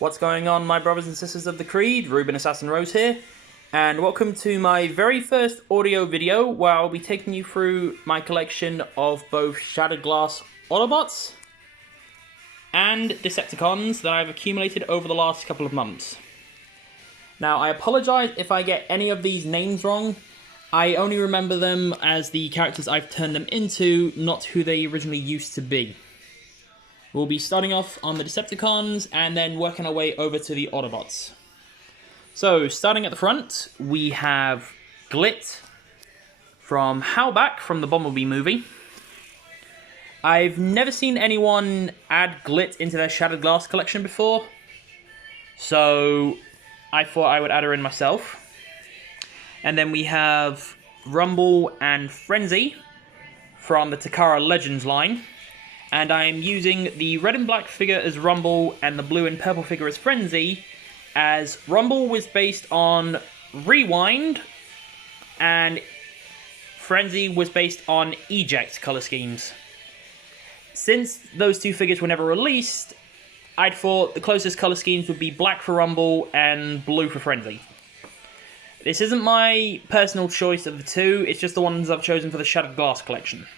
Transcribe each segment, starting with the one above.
What's going on, my brothers and sisters of the Creed? Ruben Assassin Rose here, and welcome to my very first audio video where I'll be taking you through my collection of both Shattered Glass Autobots and Decepticons that I've accumulated over the last couple of months. Now, I apologise if I get any of these names wrong. I only remember them as the characters I've turned them into, not who they originally used to be. We'll be starting off on the Decepticons and then working our way over to the Autobots. So, starting at the front, we have Glitz from Howlback from the Bumblebee movie. I've never seen anyone add Glitz into their Shattered Glass collection before, so I thought I would add her in myself. And then we have Rumble and Frenzy from the Takara Legends line. And I'm using the red and black figure as Rumble and the blue and purple figure as Frenzy, as Rumble was based on Rewind and Frenzy was based on Eject colour schemes. Since those two figures were never released, I'd thought the closest colour schemes would be black for Rumble and blue for Frenzy. This isn't my personal choice of the two, it's just the ones I've chosen for the Shattered Glass collection.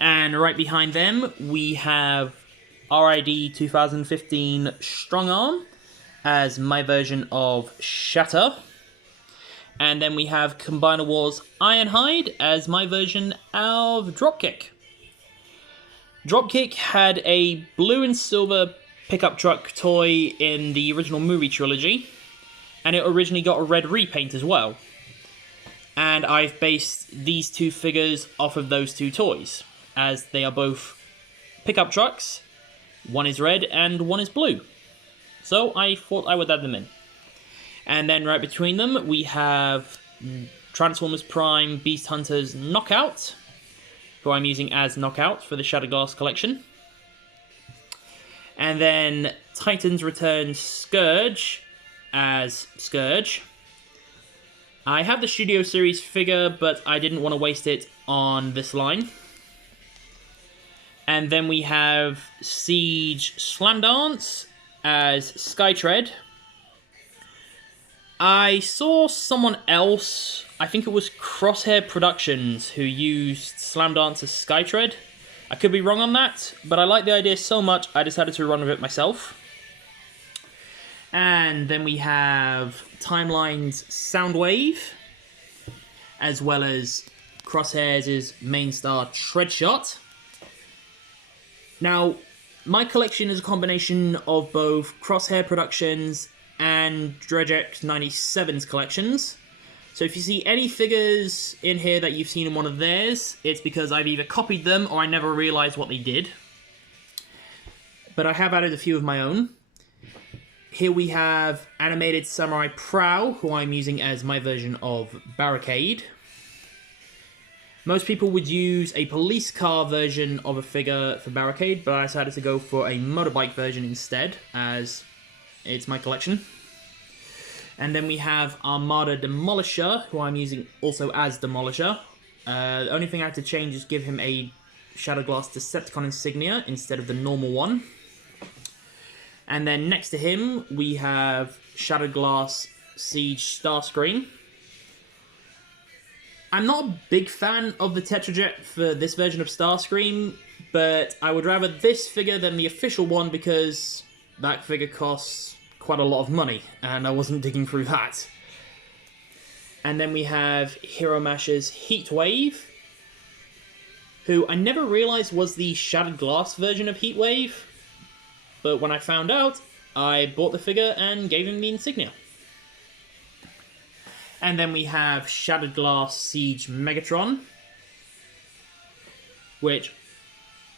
And right behind them, we have RID 2015 Strong Arm as my version of Shatter. And then we have Combiner Wars Ironhide as my version of Dropkick. Dropkick had a blue and silver pickup truck toy in the original movie trilogy, and it originally got a red repaint as well. And I've based these two figures off of those two toys, as they are both pickup trucks. One is red and one is blue. So I thought I would add them in. And then right between them, we have Transformers Prime Beast Hunters Knockout, who I'm using as Knockout for the Shattered Glass collection. And then Titans Return Scourge as Scourge. I have the Studio Series figure, but I didn't want to waste it on this line. And then we have Siege Slamdance as Skytread. I saw someone else, I think it was Crosshair Productions, who used Slamdance as Skytread. I could be wrong on that, but I like the idea so much I decided to run with it myself. And then we have Timeline's Soundwave, as well as Crosshairs' main star Treadshot. Now, my collection is a combination of both Crosshair Productions and DredgeX 97's collections. So if you see any figures in here that you've seen in one of theirs, it's because I've either copied them or I never realised what they did. But I have added a few of my own. Here we have Animated Samurai Prow, who I'm using as my version of Barricade. Most people would use a police car version of a figure for Barricade, but I decided to go for a motorbike version instead, as it's my collection. And then we have Armada Demolisher, who I'm using also as Demolisher. The only thing I had to change is give him a Shattered Glass Decepticon insignia instead of the normal one. And then next to him, we have Shattered Glass Siege Starscream. I'm not a big fan of the Tetrajet for this version of Starscream, but I would rather this figure than the official one because that figure costs quite a lot of money, and I wasn't digging through that. And then we have Hero Mash's Heatwave, who I never realised was the Shattered Glass version of Heatwave, but when I found out, I bought the figure and gave him the insignia. And then we have Shattered Glass Siege Megatron, which,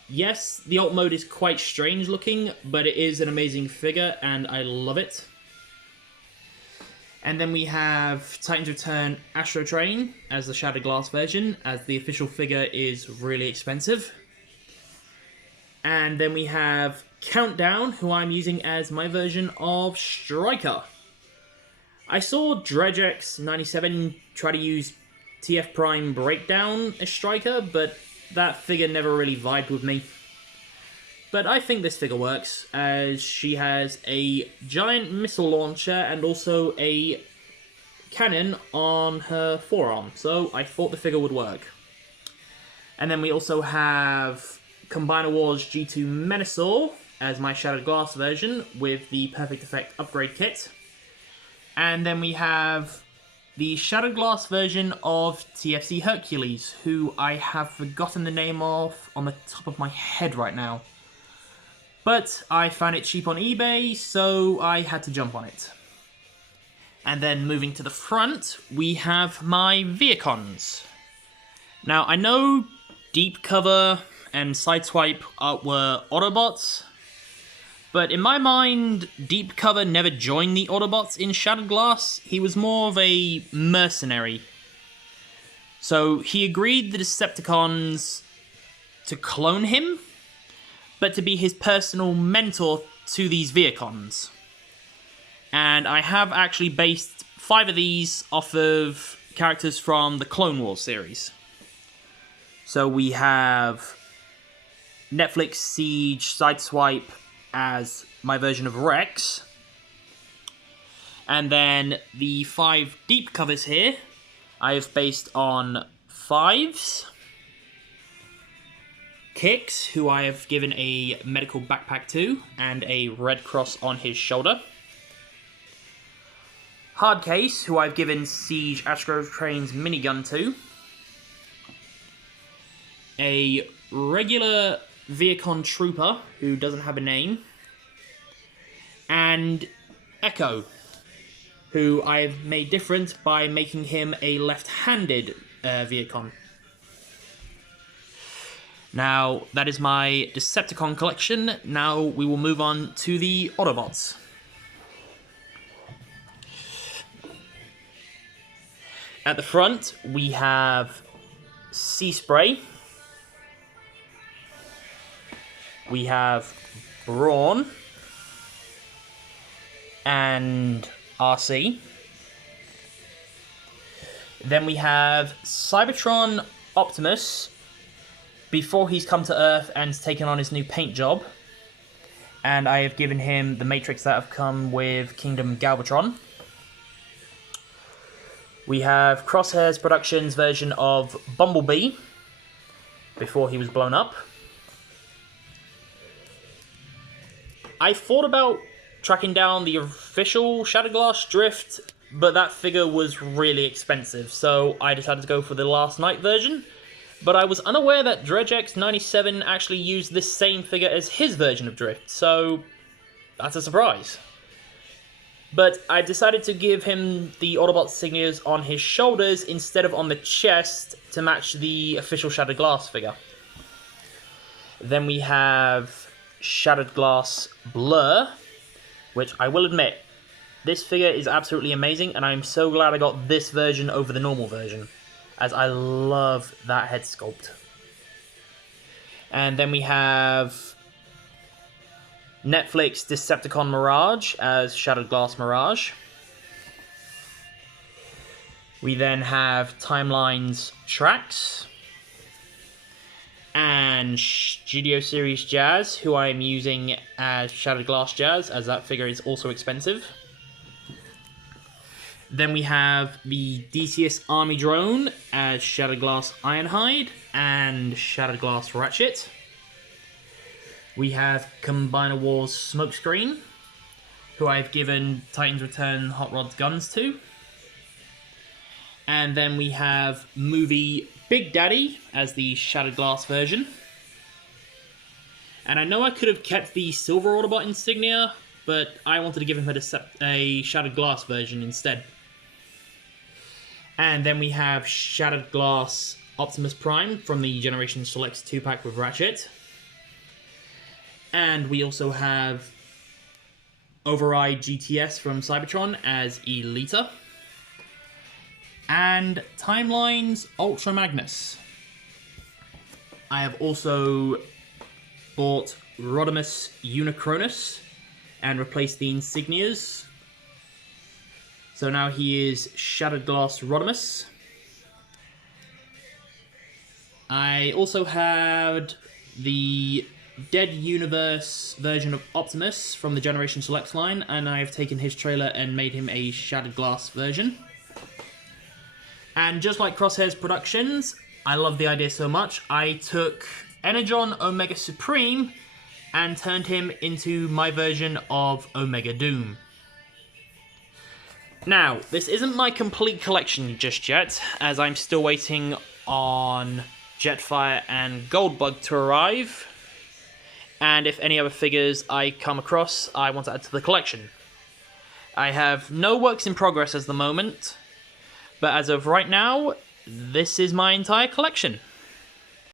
yes, the alt mode is quite strange looking, but it is an amazing figure and I love it. And then we have Titans Return Astrotrain as the Shattered Glass version, as the official figure is really expensive. And then we have Countdown, who I'm using as my version of Striker. I saw DredgeX 97 try to use TF Prime Breakdown as Striker, but that figure never really vibed with me. But I think this figure works, as she has a giant missile launcher and also a cannon on her forearm, so I thought the figure would work. And then we also have Combiner Wars G2 Menasor as my Shattered Glass version with the Perfect Effect upgrade kit. And then we have the Shattered Glass version of TFC Hercules, who I have forgotten the name of on the top of my head right now. But I found it cheap on eBay, so I had to jump on it. And then moving to the front, we have my Veicons. Now, I know Deep Cover and Sideswipe were Autobots, but in my mind, Deep Cover never joined the Autobots in Shattered Glass. He was more of a mercenary. So he agreed the Decepticons to clone him, but to be his personal mentor to these Veicons. And I have actually based 5 of these off of characters from the Clone Wars series. So we have Netflix Siege Sideswipe as my version of Rex. And then the 5 deep covers here I have based on Fives. Kix, who I have given a medical backpack to and a red cross on his shoulder. Hardcase, who I've given Siege Astrotrain's minigun to. A regular Veicon Trooper, who doesn't have a name. And Echo, who I have made different by making him a left-handed Veicon. Now, that is my Decepticon collection. Now we will move on to the Autobots. At the front, we have Sea Spray. We have Brawn. And RC. Then we have Cybertron Optimus, before he's come to Earth and taken on his new paint job. And I have given him the Matrix that have come with Kingdom Galvatron. We have Crosshairs Productions version of Bumblebee, before he was blown up. I thought about tracking down the official Shattered Glass Drift, but that figure was really expensive, so I decided to go for the Last Night version. But I was unaware that DredgeX97 actually used this same figure as his version of Drift, so that's a surprise. But I decided to give him the Autobot insignias on his shoulders instead of on the chest to match the official Shattered Glass figure. Then we have Shattered Glass Blur, which I will admit, this figure is absolutely amazing, and I'm so glad I got this version over the normal version, as I love that head sculpt. And then we have Netflix Decepticon Mirage as Shattered Glass Mirage. We then have Timeline's Trax. And Studio Series Jazz, who I am using as Shattered Glass Jazz, as that figure is also expensive. Then we have the DCS Army Drone as Shattered Glass Ironhide and Shattered Glass Ratchet. We have Combiner Wars Smokescreen, who I've given Titans Return Hot Rods guns to. And then we have Movie Big Daddy as the Shattered Glass version. And I know I could have kept the Silver Autobot insignia, but I wanted to give him a Shattered Glass version instead. And then we have Shattered Glass Optimus Prime from the Generation Selects 2-pack with Ratchet. And we also have Override GTS from Cybertron as Elita. And Timeline's Ultra Magnus. I have also bought Rodimus Unicronus and replaced the insignias. So now he is Shattered Glass Rodimus. I also had the Dead Universe version of Optimus from the Generation Select line, and I've taken his trailer and made him a Shattered Glass version. And just like Crosshairs Productions, I love the idea so much, I took Energon Omega Supreme and turned him into my version of Omega Doom. Now, this isn't my complete collection just yet, as I'm still waiting on Jetfire and Goldbug to arrive. And if any other figures I come across, I want to add to the collection. I have no works in progress at the moment, but as of right now, this is my entire collection.